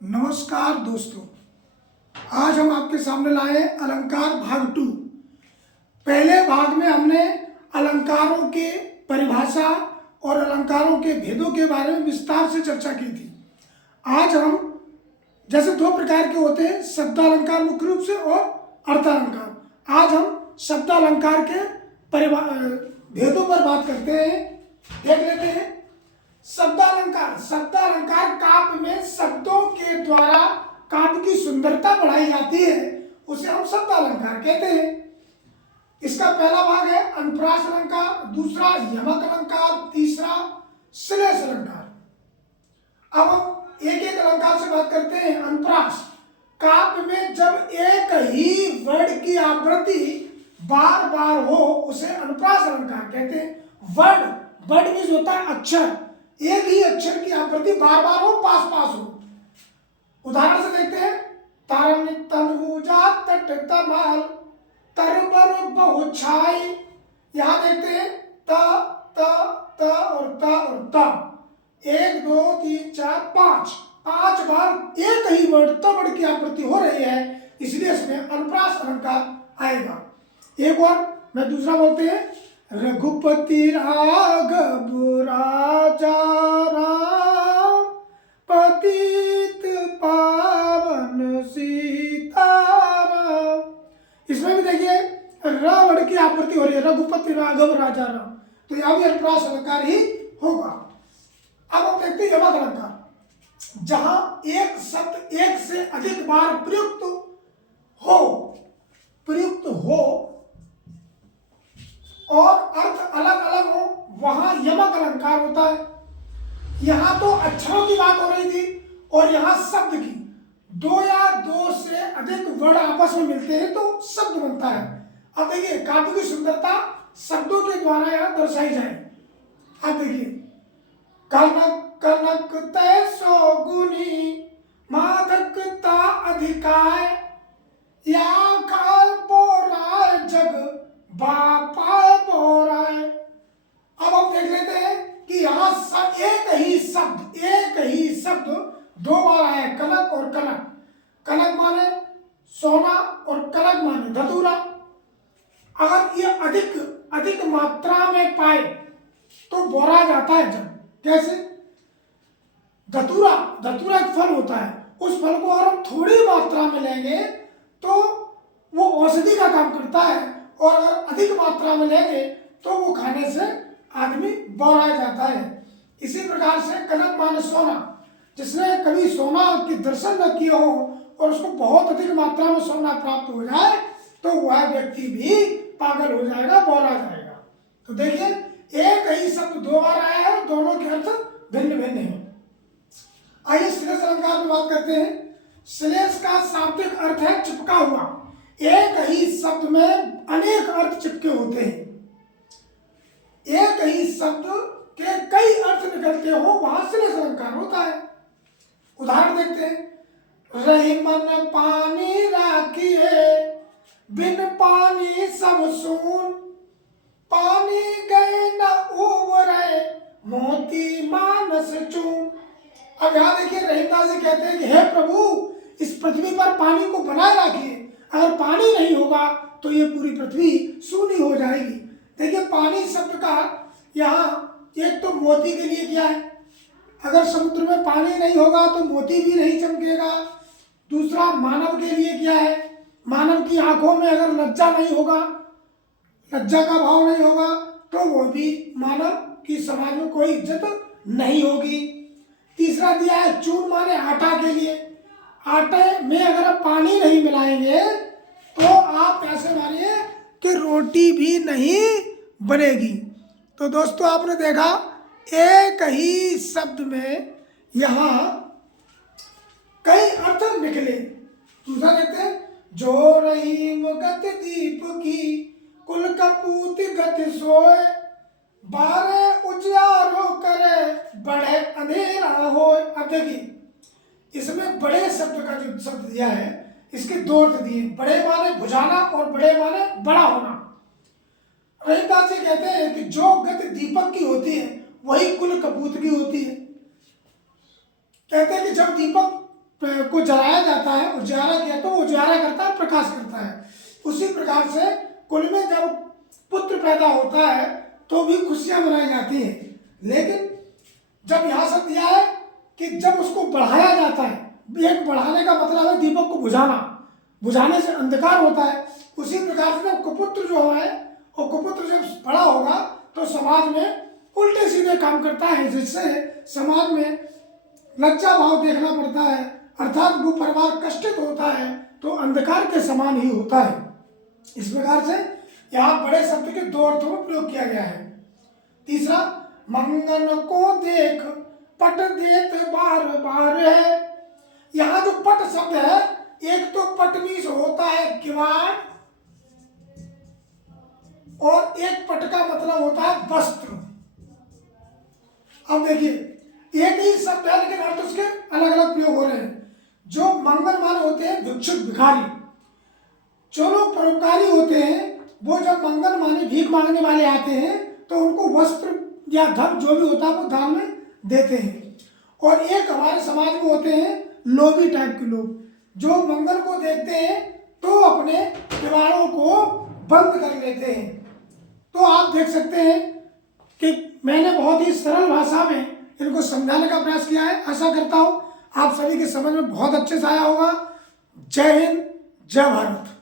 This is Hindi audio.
नमस्कार दोस्तों, आज हम आपके सामने लाए अलंकार भाग 2। पहले भाग में हमने अलंकारों के परिभाषा और अलंकारों के भेदों के बारे में विस्तार से चर्चा की थी। आज हम जैसे दो प्रकार के होते हैं, शब्दालंकार मुख्य रूप से और अर्थालंकार। आज हम शब्दालंकार के भेदों पर बात करते हैं। देख लेते हैं। शब्दालंकार काव्य में शब्दों के द्वारा काव्य की सुंदरता बढ़ाई जाती है, उसे हम शब्दालंकार कहते हैं। इसका पहला भाग है अनुप्रास अलंकार, दूसरा यमक अलंकार, तीसरा श्लेष अलंकार। अब हम एक एक अलंकार से बात करते हैं। अनुप्रास काव्य में जब एक ही वर्ण की आवृत्ति बार बार हो उसे अनुप्रास अलंकार कहते हैं। वर्ण मीन्स होता है अक्षर, एक ही अक्षर की आवृत्ति बार बार हो, पास पास हो। उदाहरण से देखते हैं। तरन तनुजा तट तमाल तरबर बहु छाई। यहां देखते हैं त त त और त और त। 1 2 3 4 5 बार एक ही वर्ण त वर्ण की आवृत्ति हो रही है, इसलिए इसमें अनुप्रास अलंकार आएगा। एक और मैं दूसरा बोलते हैं। रघुपति राघव राजा राम पतित पावन सीताराम। इसमें भी देखिए र वर्ण की आवृत्ति हो रही है, रघुपति राघव राजा राम, तो यहां भी अनुप्रास अलंकार ही होगा। अब हम देखते हैं यमक अलंकार, जहां एक शब्द एक से अधिक बार प्रयुक्त हो और अर्थ अलग अलग हो, वहां यमक अलंकार होता है। यहां तो अक्षरों की बात हो रही थी और यहां शब्द की। 2 या 2 से अधिक वर्ण आपस में मिलते हैं तो शब्द बनता है। अब देखिए काव्य की सुंदरता शब्दों के द्वारा यहां दर्शाई जाए। अब देखिए कनक कनक तैसो गुनी मादकता अधिकाय या काल पोराय जग बापाय पोराय। अब हम देख लेते हैं कि यहाँ एक ही शब्द 2 बार आया, कनक और कनक। कनक माने सोना और कनक माने धतूरा। अगर ये अधिक मात्रा में पाए तो बोरा जाता है। जब कैसे? धतूरा एक फल होता है, उस फल को अगर हम थोड़ी मात्रा में लेंगे तो वो औषधि का काम करता है, और अगर अधिक मात्रा में लेंगे तो वो खाने से आदमी बौरा जाता है। इसी प्रकार से कनक माने सोना। जिसने कभी सोना के दर्शन न किए हो और उसको बहुत अधिक मात्रा में सोना प्राप्त हो जाए तो वह व्यक्ति भी पागल हो जाएगा, बौरा जाएगा। तो देखिए एक ही शब्द 2 बार आया है, दोनों के अर्थ भिन्न भिन्न हैं। आइए श्लेष अलंकार में बात करते हैं। श्लेष का शाब्दिक अर्थ है चिपका हुआ। एक ही शब्द में अनेक अर्थ चिपके होते हैं। एक ही शब्द के कई अर्थ निकलते हो, वहां श्लेष अलंकार होता है। उदाहरण देखते हैं। रही मन पानी राखिए बिन पानी सब सून, पानी गए न उबरे मोती मानस चून। अब यहां देखिए रहीमदास जी कहते हैं कि हे प्रभु, इस पृथ्वी पर पानी को बनाए रखिए। अगर पानी नहीं होगा तो ये पूरी पृथ्वी सूनी हो जाएगी। देखिए पानी शब्द का यहाँ एक तो मोती के लिए क्या है, अगर समुद्र में पानी नहीं होगा तो मोती भी नहीं चमकेगा। दूसरा मानव के लिए क्या है, मानव की आंखों में अगर लज्जा नहीं होगा, लज्जा का भाव नहीं होगा तो वो भी मानव की समाज में कोई इज्जत नहीं होगी। तीसरा दिया है चून माने आटा के लिए। आटे में अगर आप पानी नहीं मिलाएंगे तो आप ऐसे मानिए कि रोटी भी नहीं बनेगी। तो दोस्तों आपने देखा एक ही शब्द में यहाँ कई अर्थ निकले। दूसरा देखते हैं। जो रहीम गति दीप की कुल कपूत गति सोए, 12 उजियारो करे बड़े अंधेरा हो। अब देखिए इसमें बड़े शब्द का जो शब्द दिया है इसके 2 अर्थ दिए। बड़े माने भुजाना और बड़े माने बड़ा होना। रहीमदास जी कहते हैं कि जो गति दीपक की होती है वही कुल कपूत की होती है। कहते हैं कि जब दीपक को जलाया जाता है, उजाला किया तो उजाला करता है, प्रकाश करता है। उसी प्रकार से कुल में जब पुत्र पैदा होता है तो भी खुशियां मनाई जाती हैं। लेकिन जब यहाँ से दिया है कि जब उसको बढ़ाया जाता है, एक बढ़ाने का मतलब है दीपक को बुझाना, बुझाने से अंधकार होता है। उसी प्रकार से जब कुपुत्र जो है वो कुपुत्र जब बड़ा होगा तो समाज में उल्टे सीधे काम करता है, जिससे समाज में लज्जा भाव देखना पड़ता है, अर्थात वो परिवार कष्टित होता है तो अंधकार के समान ही होता है। इस प्रकार से यहाँ बड़े शब्द के दो अर्थों में प्रयोग किया गया है। तीसरा, मंगन को देख पट देत बार बार है। यहाँ जो पट शब्द है, एक तो पट मीन्स होता है किवाड़, और एक पट का मतलब होता है वस्त्र। अब देखिए, एक ही शब्द है लेकिन अर्थ उसके अलग अलग प्रयोग हो रहे हैं। जो मंगन माने होते हैं भिक्षुक भिखारी, जो लोग परोपकारी होते हैं वो जब मंगन माने भीख मांगने वाले आते हैं तो उनको वस्त्र या धन जो भी होता है वो दान में देते हैं। और एक हमारे समाज में होते हैं लोभी टाइप के लोग, जो मंगन को देखते हैं तो अपने किवाड़ों को बंद कर लेते हैं। तो आप देख सकते हैं कि मैंने बहुत ही सरल भाषा में इनको समझाने का प्रयास किया है। आशा करता हूँ आप सभी के समझ में बहुत अच्छे से आया होगा। जय हिंद, जय भारत।